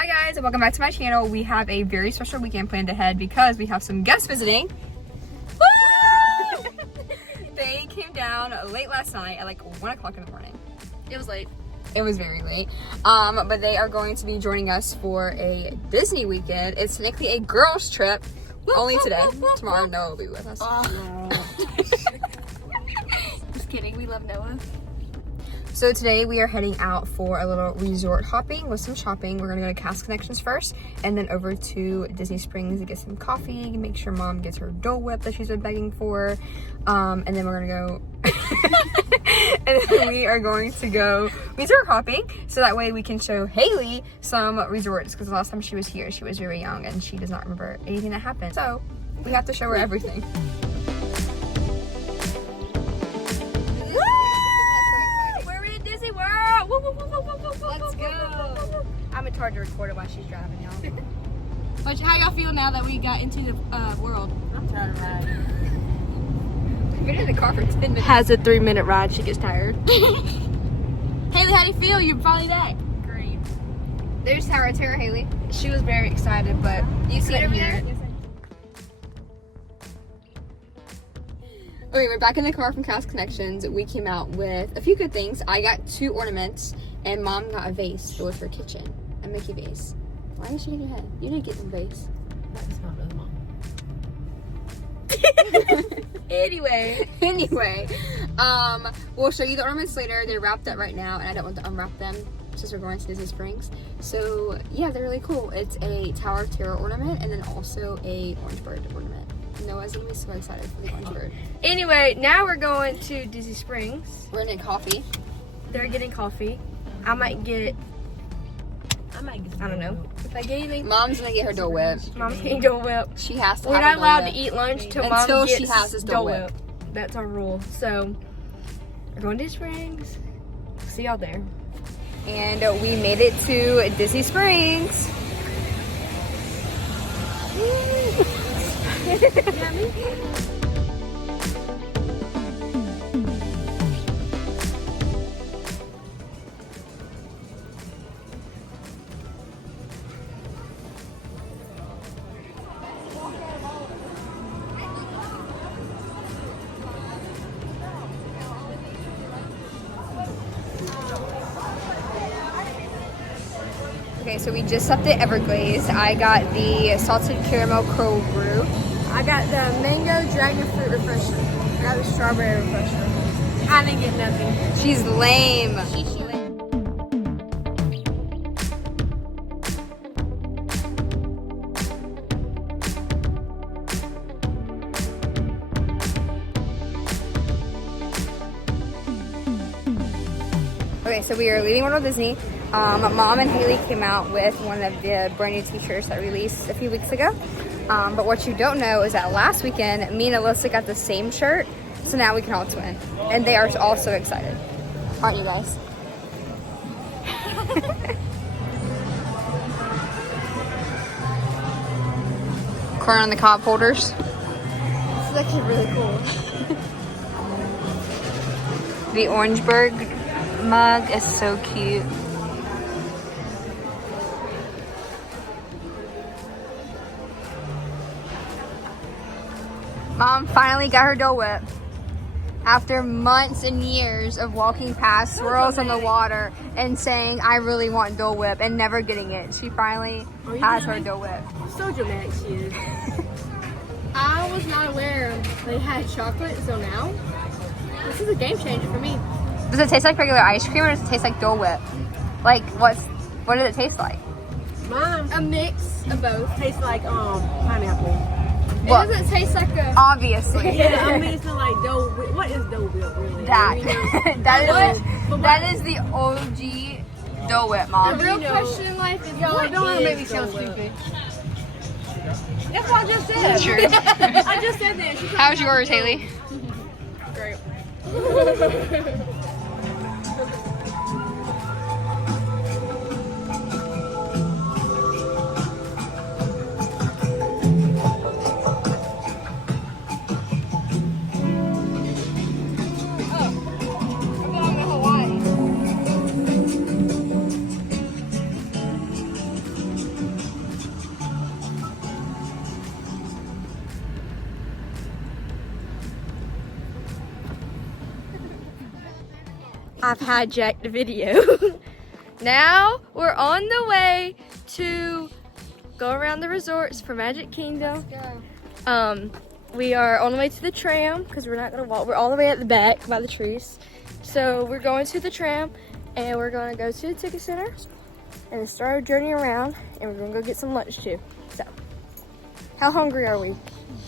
Hi guys, and welcome back to my channel. We have a very special weekend planned ahead because we have some guests visiting. Woo! They came down late last night at like 1 o'clock in the morning. It was late. It was very late. But they are going to be joining us for a Disney weekend. It's technically a girls trip. Only today. Tomorrow Noah will be with us. Just kidding, we love Noah. So today we are heading out for a little resort hopping with some shopping. We're gonna go to Cast Connections first and then over to Disney Springs to get some coffee, make sure mom gets her Dole Whip that she's been begging for. And then we're gonna go and then we are going to go resort hopping so that way we can show Haley some resorts, because the last time she was here she was very young and she does not remember anything that happened. So we have to show her everything. Let's go. I'm in charge of recording while she's driving, y'all. But how y'all feel now that we got into the world? I'm tired of riding. We've been in the car for 10 minutes. Has a 3-minute ride. She gets tired. Haley, how do you feel? You're finally back. Great. There's Tara Haley. She was very excited, but You see it over there? Okay, we're back in the car from Cast Connections. We came out with a few good things. I got 2 ornaments, and mom got a vase filled with her kitchen. A Mickey vase. Why are you shaking your head? You didn't get the vase. That's not really mom. Anyway, we'll show you the ornaments later. They're wrapped up right now, and I don't want to unwrap them since we're going to Disney Springs. So yeah, they're really cool. It's a Tower of Terror ornament, and then also a orange bird ornament. Noah's gonna be so excited for the orange bird. Anyway, now we're going to Disney Springs. We're gonna get coffee. They're getting coffee. I might get, I don't know. If I get anything. Mom's gonna get her Dole Whip. Mom's getting Dole Whip. She has to We're have not a allowed Dole to Whip eat lunch till until mom gets she has his Dole Whip. That's our rule. So, we're going to Disney Springs. See y'all there. And we made it to Disney Springs. Okay, so we just stopped at Everglades. I got the salted caramel cold brew. I got the mango dragon fruit refresher. I got the strawberry refresher. I didn't get nothing. She's lame. Okay, so we are leaving World Disney. Mom and Haley came out with one of the brand new t-shirts that released a few weeks ago. But what you don't know is that last weekend, me and Alyssa got the same shirt, so now we can all twin. And they are all so excited. Aren't you guys? Corn on the cob holders. This is actually really cool. The Orangeburg mug is so cute. Mom finally got her Dole Whip. After months and years of walking past swirls on the water and saying, I really want Dole Whip, and never getting it, she finally has her Dole Whip. So dramatic she is. I was not aware they had chocolate, so now this is a game changer for me. Does it taste like regular ice cream or does it taste like Dole Whip? Like, what does it taste like? Mine, a mix of both. Tastes like pineapple. What? It doesn't taste like a... Obviously. Yeah, I mean, it's like Dole Whip. What is Dole Whip really? That. that is the OG Dole Whip, Mom. The real question in life is, don't want to make me sound stupid. That's what I just said. True. I just said that. How's yours, Haley? Great. I've hijacked the video. Now we're on the way to go around the resorts for Magic Kingdom. Let's go. We are on the way to the tram because we're not gonna walk. We're all the way at the back by the trees. So we're going to the tram and we're gonna go to the ticket center and start our journey around, and we're gonna go get some lunch too. So, how hungry are we?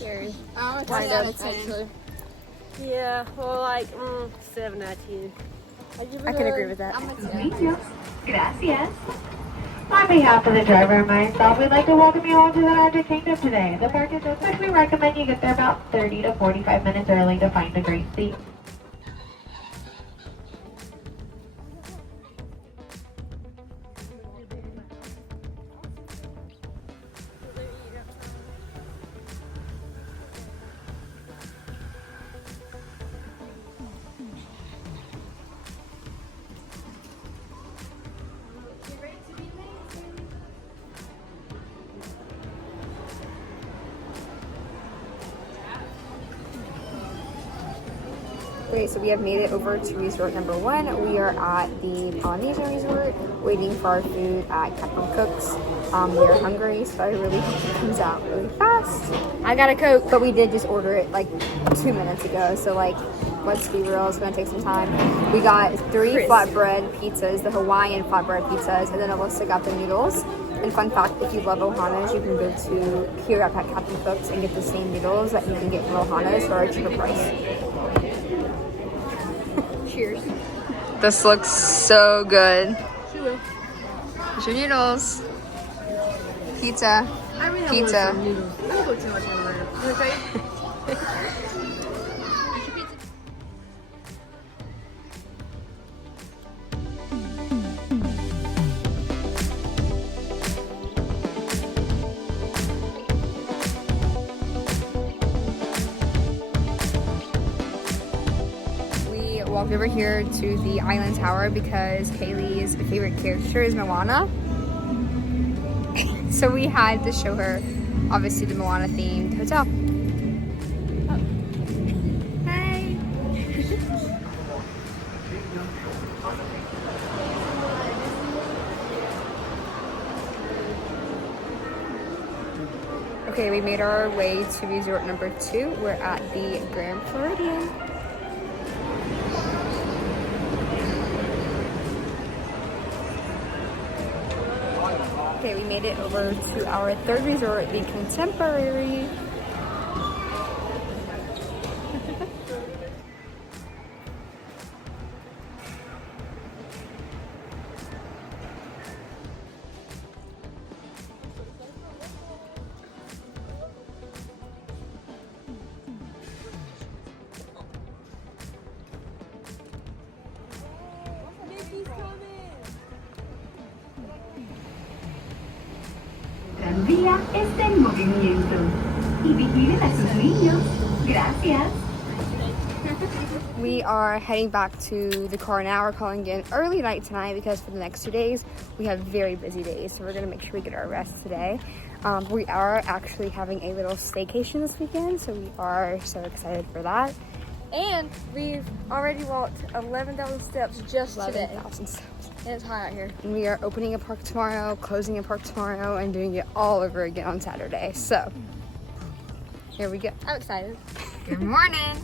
Very. I'm Kind of, actually. Yeah, well, like 7 out of 10. I can agree with that. I'm a 10. Thank you. Gracias. On behalf of the driver and myself, we'd like to welcome you all to the Magic Kingdom today. The park is open. We recommend you get there about 30 to 45 minutes early to find a great seat. Okay, so we have made it over to resort number 1. We are at the Polynesian Resort, waiting for our food at Captain Cook's. We are hungry, so I really hope it comes out really fast. I got a Coke. But we did just order it like 2 minutes ago, so like, let's be real, it's gonna take some time. We got 3 flatbread pizzas, the Hawaiian flatbread pizzas, and then Alyssa got the noodles. And fun fact, if you love Ohana's, you can go to here at Captain Cook's and get the same noodles that you can get from Ohana's for a cheaper price. Cheers. This looks so good. Here's your noodles. Pizza. Pizza. We walked over here to the Island Tower because Kaylee's favorite character is Moana. So we had to show her, obviously, the Moana themed hotel. Hey! Okay, we made our way to resort number 2. We're at the Grand Floridian. Okay, we made it over to our 3rd resort, the Contemporary. Tranvía está en movimiento. Y vigilen a sus niños. Gracias. We are heading back to the car now. We're calling it an early night tonight because for the next 2 days, we have very busy days. So we're gonna make sure we get our rest today. We are actually having a little staycation this weekend, so we are so excited for that. And we've already walked 11,000 steps just today. 11,000 steps. And it's hot out here. And we are opening a park tomorrow, closing a park tomorrow, and doing it all over again on Saturday. So, here we go. I'm excited. Good morning.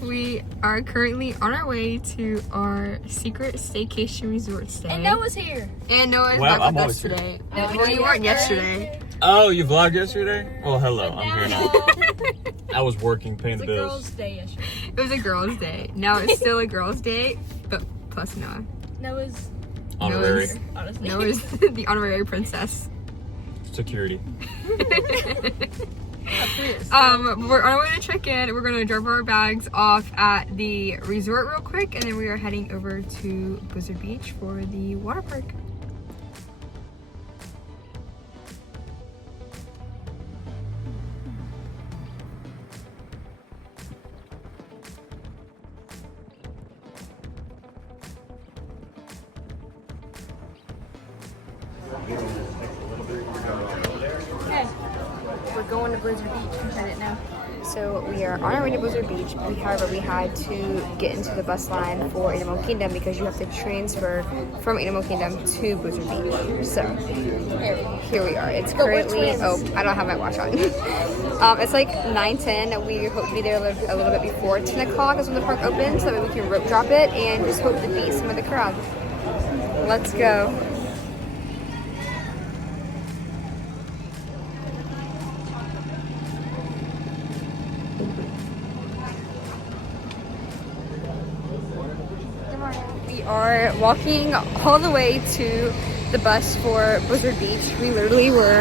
We are currently on our way to our secret staycation resort stay. And Noah's here. And Noah's Well, back I'm with us always here. today. No, Well, you weren't yesterday. Oh, you vlogged yesterday? Well, hello, I'm here now. I was working, paying the bills. Day yesterday. It was a girls' day. Now it's still a girls' day, but plus Noah. Noah's Honorary honestly. Noah's the honorary princess. security. We're on our way to check in. We're gonna drop our bags off at the resort real quick, and then we are heading over to Blizzard Beach for the water park. Okay. We're going to Blizzard Beach. I'm headed now. So we are on our way to Blizzard Beach. However, we had to get into the bus line for Animal Kingdom because you have to transfer from Animal Kingdom to Blizzard Beach. So here we are. It's currently, oh, I don't have my watch on. It's like 9:10. We hope to be there a little bit before 10 o'clock is when the park opens, so that we can rope drop it and just hope to beat some of the crowd. Let's go. We are walking all the way to the bus for Blizzard Beach. We literally were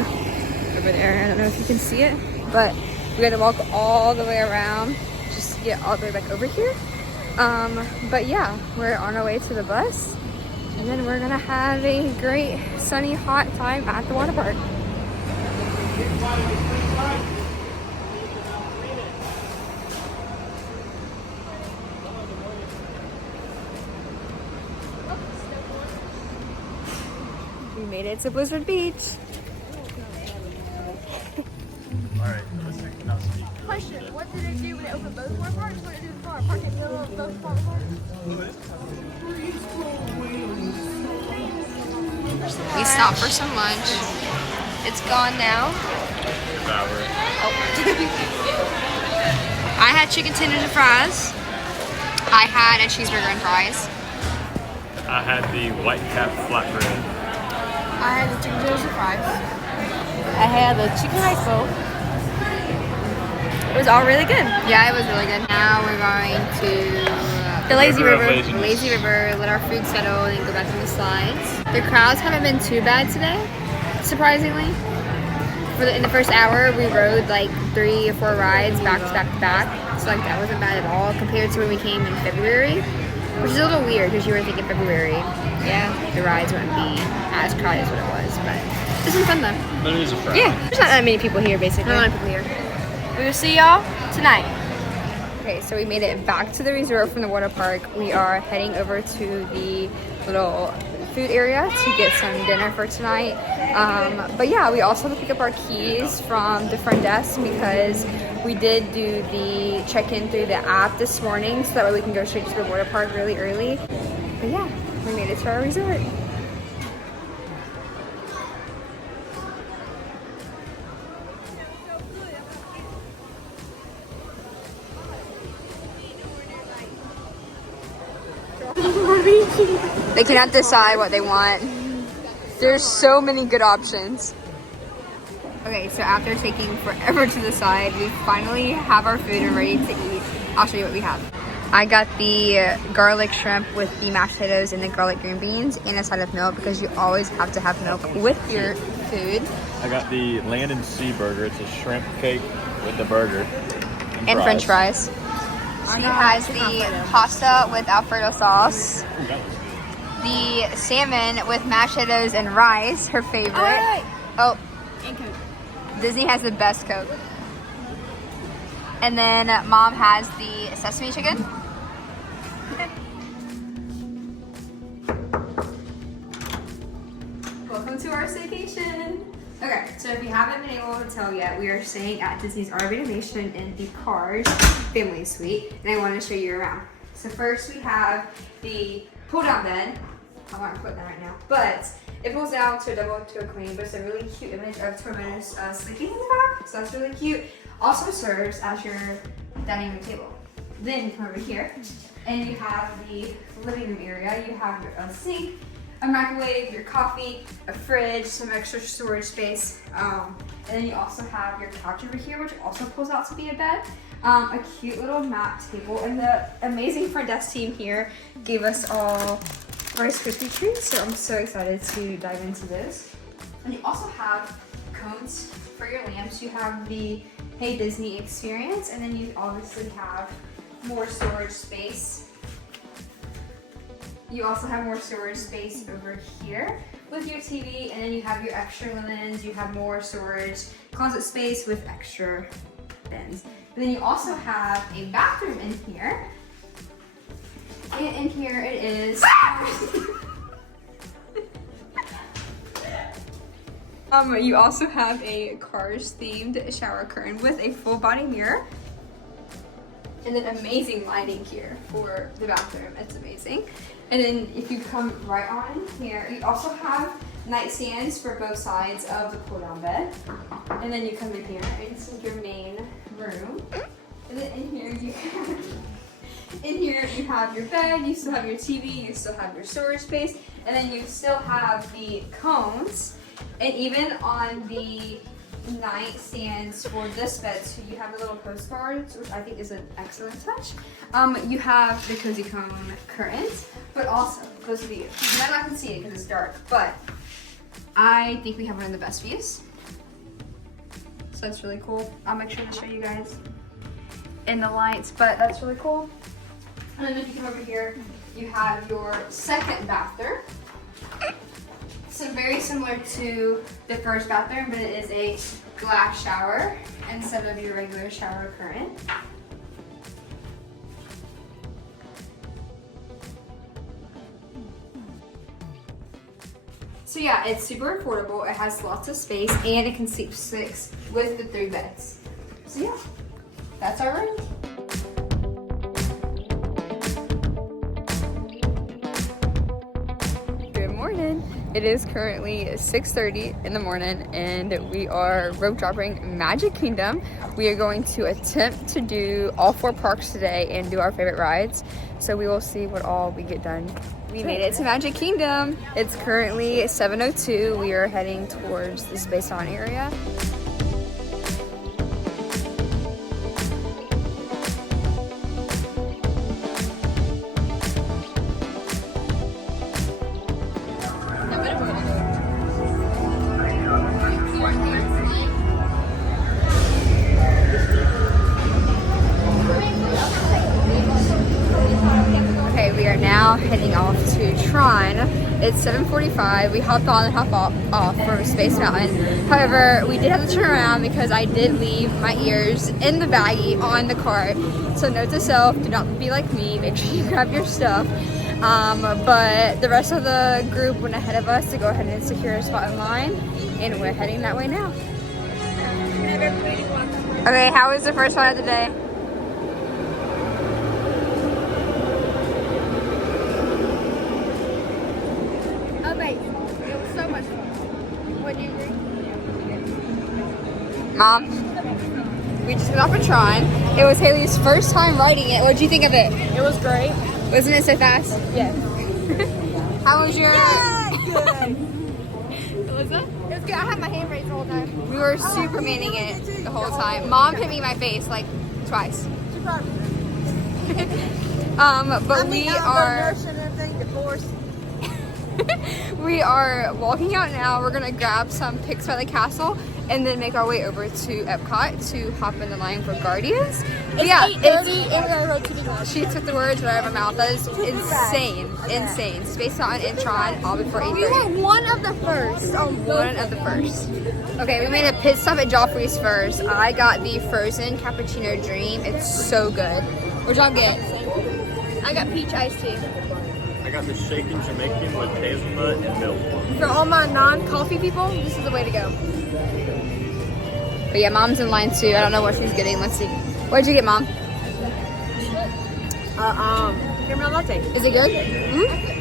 over there. I don't know if you can see it, but we had to walk all the way around just to get all the way back over here. But yeah, we're on our way to the bus, and then we're gonna have a great sunny hot time at the water park. We made it to Blizzard Beach. Alright, now speak. Question, what did it do when it opened both water parks? What did it do with the water park in the middle of both water parks? We stopped for some lunch. It's gone now. Oh. I had chicken tenders and fries. I had a cheeseburger and fries. I had the white cap flatbread. I had the chicken tenders and fries. I had the chicken rice bowl. It was all really good. Yeah, it was really good. Now we're going to the Lazy River of River. Laziness. Lazy River, let our food settle, and go back to the slides. The crowds haven't been too bad today, surprisingly. In the first hour, we rode like 3 or 4 rides back to back to back. So like that wasn't bad at all compared to when we came in February, which is a little weird because you were thinking February, yeah, the rides wouldn't be as crowded as what it was, but it's been fun though. But it is a Friday. Yeah, there's not that many people here basically. Not a lot of people here. We will see y'all tonight. Okay, so we made it back to the resort from the water park. We are heading over to the little food area to get some dinner for tonight. But yeah, we also have to pick up our keys from the front desk because we did do the check-in through the app this morning, so that way we can go straight to the water park really early. But yeah, we made it to our resort. They cannot decide what they want. There's so many good options. Okay, so after taking forever to decide, we finally have our food and ready to eat. I'll show you what we have. I got the garlic shrimp with the mashed potatoes and the garlic green beans and a side of milk because you always have to have milk with your food. I got the land and sea burger. It's a shrimp cake with the burger. And french fries. She has the pasta with Alfredo sauce. Ooh, that was good. The salmon with mashed potatoes and rice, her favorite. Alright. Oh, And Coke. Disney has the best Coke. And then Mom has the sesame chicken. Welcome to our staycation. Okay, so if you haven't been able to tell yet, we are staying at Disney's Art of Animation in the Cars family suite, and I want to show you around. So first we have the pull-down bed. I'm not putting that right now, but it pulls down to a double to a queen, but it's a really cute image of Tormentor's sleeping in the back, so that's really cute. Also serves as your dining room table. Then you come over here, and you have the living room area. You have your own sink, a microwave, your coffee, a fridge, some extra storage space, and then you also have your couch over here, which also pulls out to be a bed. A cute little mat table, and the amazing front desk team here gave us all Rice Krispie treats, so I'm so excited to dive into this. And you also have cones for your lamps. You have the Hey Disney experience, and then you obviously have more storage space. You also have more storage space over here with your TV, and then you have your extra linens. You have more storage closet space with extra bins. And then you also have a bathroom in here. And in here it is. You also have a Cars themed shower curtain with a full body mirror. And then amazing lighting here for the bathroom. It's amazing. And then if you come right on here, you also have nightstands for both sides of the pull-down bed. And then you come in here, and this is your main room. And then in here you have your bed, you still have your TV, you still have your storage space, and then you still have the cones. And even on the nightstands for this bed, so you have the little postcards, which I think is an excellent touch. You have the cozy cone curtains, but also those of you might not can see it because it's dark, but I think we have one of the best views. So that's really cool. I'll make sure to show you guys in the lights, but that's really cool. And then if you come over here, you have your second bathroom. So very similar to the first bathroom, but it is a glass shower instead of your regular shower curtain. So yeah, it's super affordable. It has lots of space and it can sleep 6 with the 3 beds. So yeah, that's our room. Good morning. It is currently 6:30 in the morning and we are rope dropping Magic Kingdom. We are going to attempt to do all 4 parks today and do our favorite rides. So we will see what all we get done. We made it to Magic Kingdom. It's currently 7:02. We are heading towards the Space On area. Now heading off to Tron. It's 7:45. We hopped on and hopped off from Space Mountain. However, we did have to turn around because I did leave my ears in the baggie on the cart. So note to self, do not be like me. Make sure you grab your stuff. But the rest of the group went ahead of us to go ahead and secure a spot in line. And we're heading that way now. Okay, how was the first one of the day? Mom, we just got off a Tron. It was Haley's first time riding it. What did you think of it? It was great. Wasn't it so fast? Yes. How was your... Yeah, good. What was that? It was good. I had my hand raised the whole time. We were supermaning it the whole time. Mom hit me in my face like twice. But we are... We are walking out now. We're gonna grab some pics by the castle and then make our way over to Epcot to hop in the line for Guardians. But yeah, she took the words right out of my mouth. That is insane, insane. Space Mountain and Tron all before 8:30. We were one of the first. One of the first. Okay, we made a pit stop at Joffrey's first. I got the frozen cappuccino dream. It's so good. What'd y'all get? I got peach iced tea. I got the shaken Jamaican with hazelnut and milk. For all my non-coffee people, this is the way to go. But yeah, Mom's in line too. I don't know what she's getting. Let's see. What'd you get, Mom? Caramel latte. Is it good? Mm-hmm.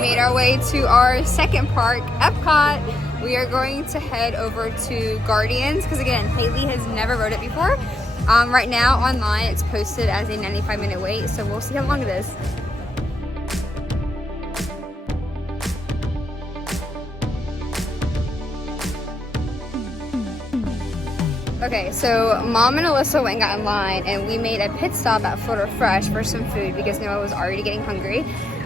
Made our way to our second park, Epcot. We are going to head over to Guardians because again, Haley has never rode it before. Right now online it's posted as a 95-minute wait, so we'll see how long it is. Okay, so Mom and Alyssa went and got in line and we made a pit stop at Florida Fresh for some food because Noah was already getting hungry.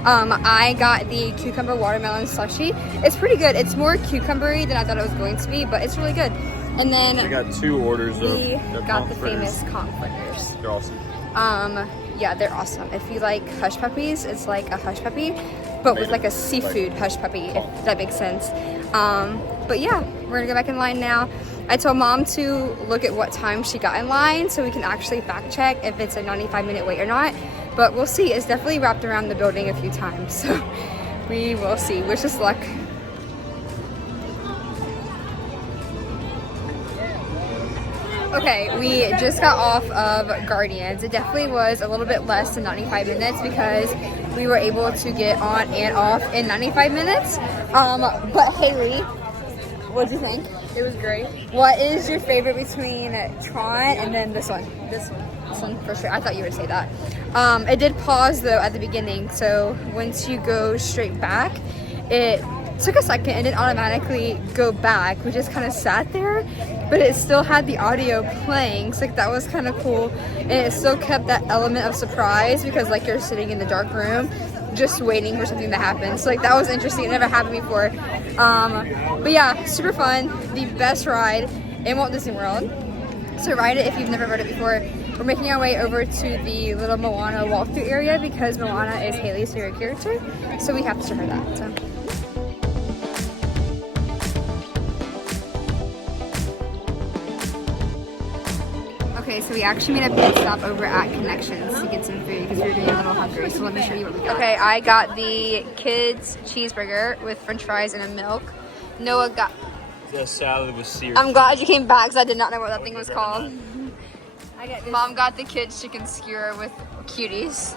I got the cucumber watermelon slushie. It's pretty good. It's more cucumbery than I thought it was going to be, but it's really good. And then I got 2 orders of we the got the conch fritters. famous conch fritters. They're awesome. Yeah, they're awesome. If you like hush puppies, it's like a hush puppy, but with like a seafood hush puppy, if that makes sense. But yeah, we're gonna go back in line now. I told Mom to look at what time she got in line so we can actually fact check if it's a 95-minute wait or not. But we'll see. It's definitely wrapped around the building a few times, so we will see. Wish us luck. Okay, we just got off of Guardians. It definitely was a little bit less than 95 minutes because we were able to get on and off in 95 minutes. But Haley, what'd you think? It was great. What is your favorite between Tron and then this one? This one for sure. I thought you would say that. It did pause though at the beginning, so once you go straight back, it took a second and didn't automatically go back. We just kind of sat there, but it still had the audio playing, so like that was kind of cool, and it still kept that element of surprise because like you're sitting in the dark room just waiting for something to happen. So like that was interesting. It never happened before. But yeah, super fun. The best ride in Walt Disney World. So ride it if you've never rode it before. We're making our way over to the little Moana walkthrough area because Moana is Haley's favorite character, so we have to show her that. So. Okay, so we actually made a pit stop over at Connections to get some food because we were getting a little hungry. So let me show you what we got. Okay, I got the kids cheeseburger with french fries and a milk. Noah got... The salad with seared. I'm glad you came back because I did not know what that thing was called. Mom got the kids chicken skewer with cuties.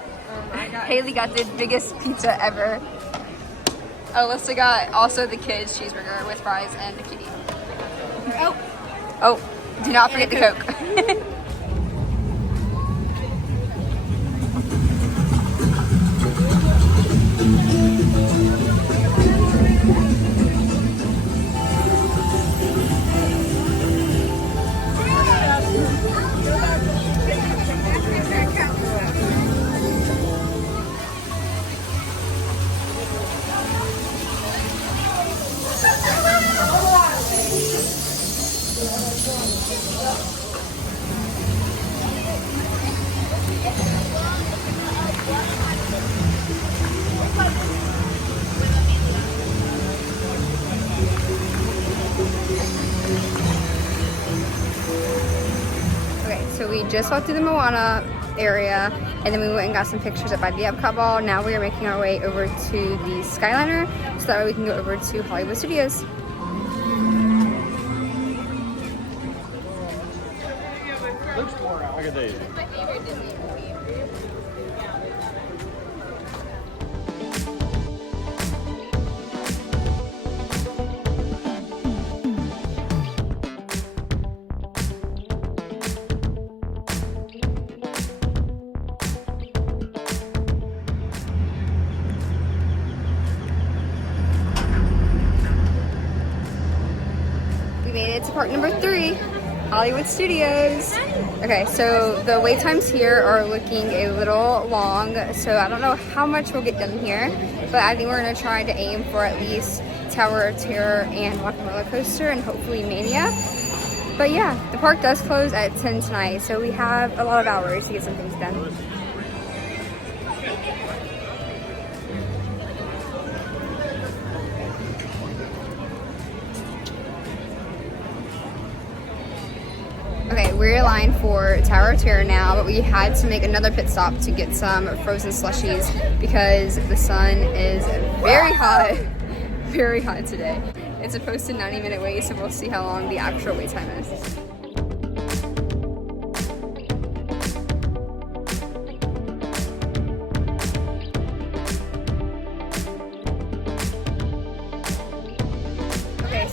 Haley got the biggest pizza ever. Alyssa got also the kids cheeseburger with fries and the cutie. Oh, do not forget the Coke. So we just walked through the Moana area, and then we went and got some pictures up by the Epcot ball. Now we are making our way over to the Skyliner, so that way we can go over to Hollywood Studios. Look at these. My favorite Disney movie. We made it to park number 3, Hollywood Studios. Okay, so the wait times here are looking a little long, so I don't know how much we'll get done here, but I think we're gonna try to aim for at least Tower of Terror and Rock and Roller Coaster and hopefully Mania. But yeah, the park does close at 10 tonight, so we have a lot of hours to get some things done. Okay, we're in line for Tower of Terror now, but we had to make another pit stop to get some frozen slushies because the sun is very hot today. It's a posted 90-minute wait, so we'll see how long the actual wait time is.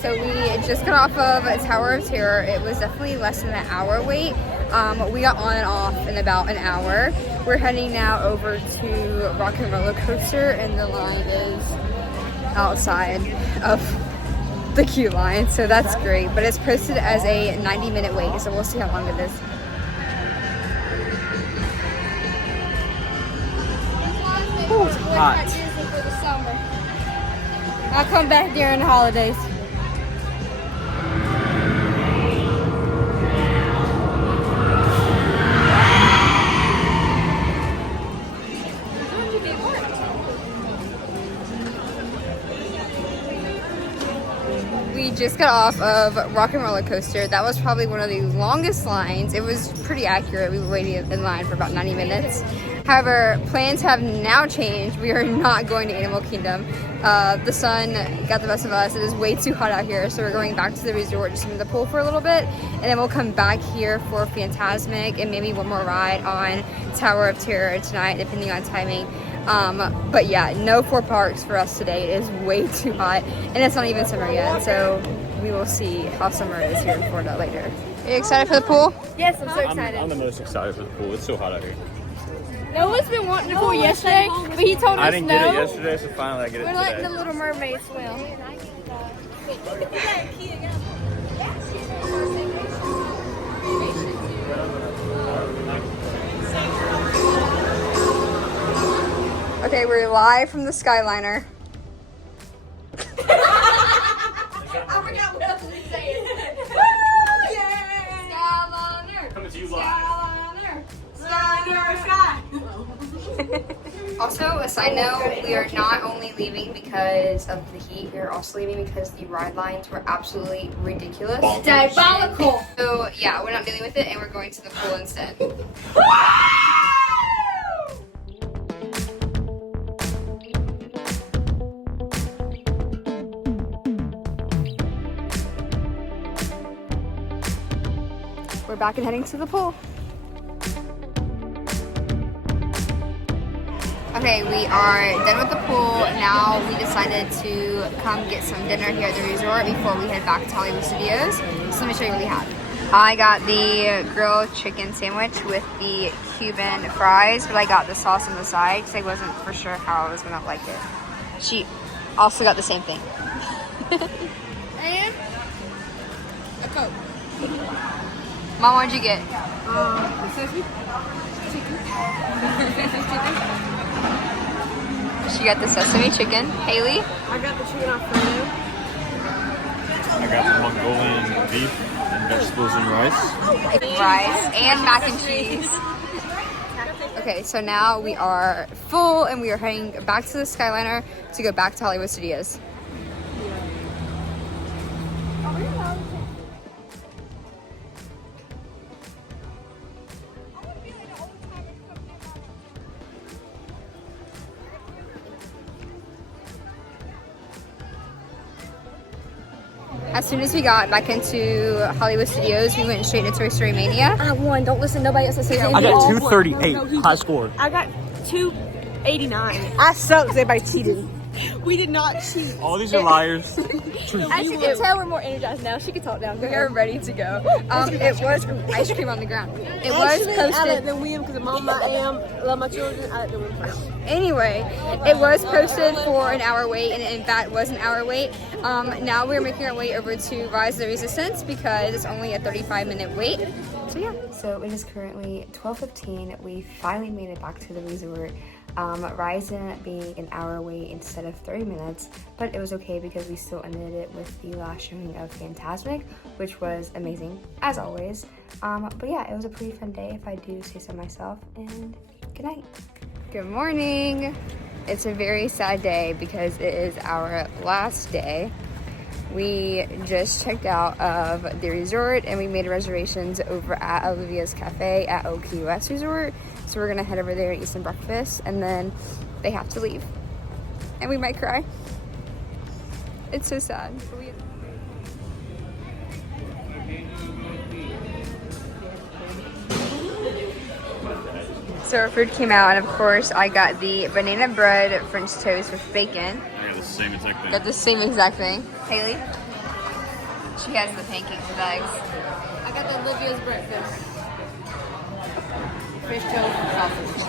So we just got off of Tower of Terror. It was definitely less than an hour wait. We got on and off in about an hour. We're heading now over to Rock and Roller Coaster, and the line is outside of the queue line, so that's great. But it's posted as a 90-minute wait, so we'll see how long it is. Oh, it's hot. I'll come back during the holidays. We just got off of Rock and Roller Coaster. That was probably one of the longest lines. It was pretty accurate. We waited in line for about 90 minutes. However, plans have now changed. We are not going to Animal Kingdom. The sun got the best of us. It is way too hot out here, so we're going back to the resort, just in the pool for a little bit, and then we'll come back here for Fantasmic and maybe one more ride on Tower of Terror tonight, depending on timing. But yeah, no 4 parks for us today. It is way too hot, and it's not even summer yet, so we will see how summer is here in Florida later. Are you excited for the pool? Yes, I'm so excited. I'm the most excited for the pool. It's so hot out here. Noah's been wanting the pool yesterday, but he told us I didn't no. get it yesterday, so finally I get it We're today. letting the Little Mermaid swim. Okay, we're live from the Skyliner. I forgot what else we saying. Woo! Yeah! Skyliner! Coming to you live. Also, a side note, we are not only leaving because of the heat, we are also leaving because the ride lines were absolutely ridiculous. Diabolical! So yeah, we're not dealing with it and we're going to the pool instead. We're back and heading to the pool. Okay, we are done with the pool. Now we decided to come get some dinner here at the resort before we head back to Hollywood Studios. So let me show you what we have. I got the grilled chicken sandwich with the Cuban fries, but I got the sauce on the side because I wasn't for sure how I was gonna like it. She also got the same thing. And a Coke. Mom, what'd you get? She got the sesame chicken. Haley? I got the chicken Alfredo. I got the Mongolian beef and vegetables and rice. Rice and mac and cheese. Okay, so now we are full and we are heading back to the Skyliner to go back to Hollywood Studios. As soon as we got back into Hollywood Studios, we went straight to Toy Story Mania. I won. Don't listen to nobody else that says anything. I got 238 high score. I got 289. I sucked. Everybody cheated. We did not cheat. All these are liars. As you can tell, we're more energized now. She can talk down. We are ready to go. It was ice cream on the ground. It was Actually, I let posted. them win because mom, I love my children. I let them win first. Anyway, it was posted for an hour wait, and in fact was an hour wait. Now we're making our way over to Rise of the Resistance because it's only a 35-minute wait. So yeah. So it is currently 12:15. We finally made it back to the resort. Rise ended up being an hour wait instead of 30 minutes, but it was okay because we still ended it with the last showing of Fantasmic, which was amazing as always. But yeah, it was a pretty fun day if I do say so myself, and good night. Good morning. It's a very sad day because it is our last day. We just checked out of the resort and we made reservations over at Olivia's Cafe at OQS Resort. So we're gonna head over there and eat some breakfast, and then they have to leave. And we might cry. It's so sad. So our food came out, and of course I got the banana bread French toast with bacon. I got the same exact thing. Got the same exact thing. Haley? She has the pancakes with eggs. I got the Olivia's breakfast. Fish toast and sausage.